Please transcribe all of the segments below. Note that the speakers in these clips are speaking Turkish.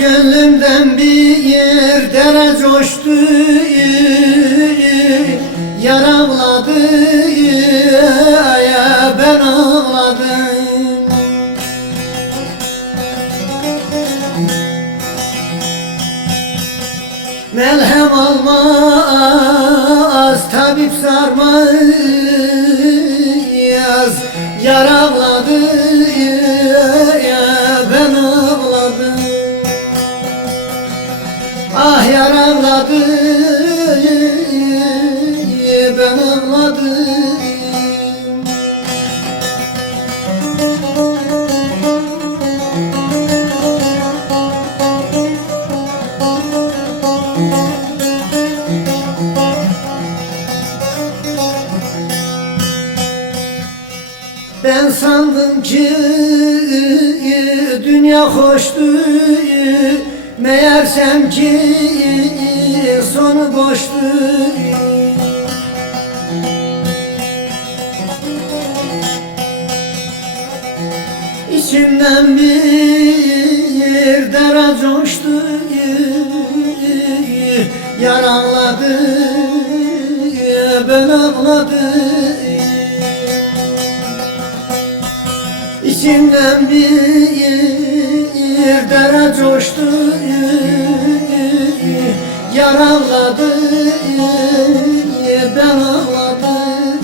gönlümden bir dere coştu, yaramladı, ya ben ağladım. Melhem almaz, tabip sarmaz, yaramladı, ya ben ağladım. Ah yaramladı, ben ağladım. Ben sandım ki dünya hoştu, meğersem ki sonu boştu. İçimden bir dere coştu, yaralandı, ben ağladım. İçimden bir dere coştu, yaralandı, ben ağladım.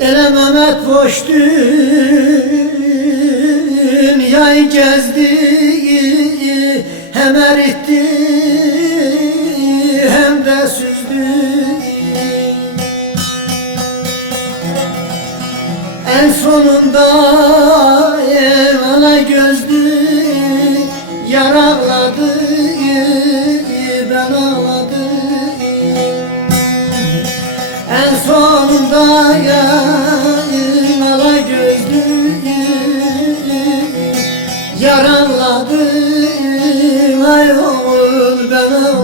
Ele Mehmet boştu, dünyayı gezdi, hem eritti hem de süzdü. En sonunda ana gözlü yaraladı, ben ağladım. En sonunda ana gözlü yaralladım, ay oğul ben ağladım.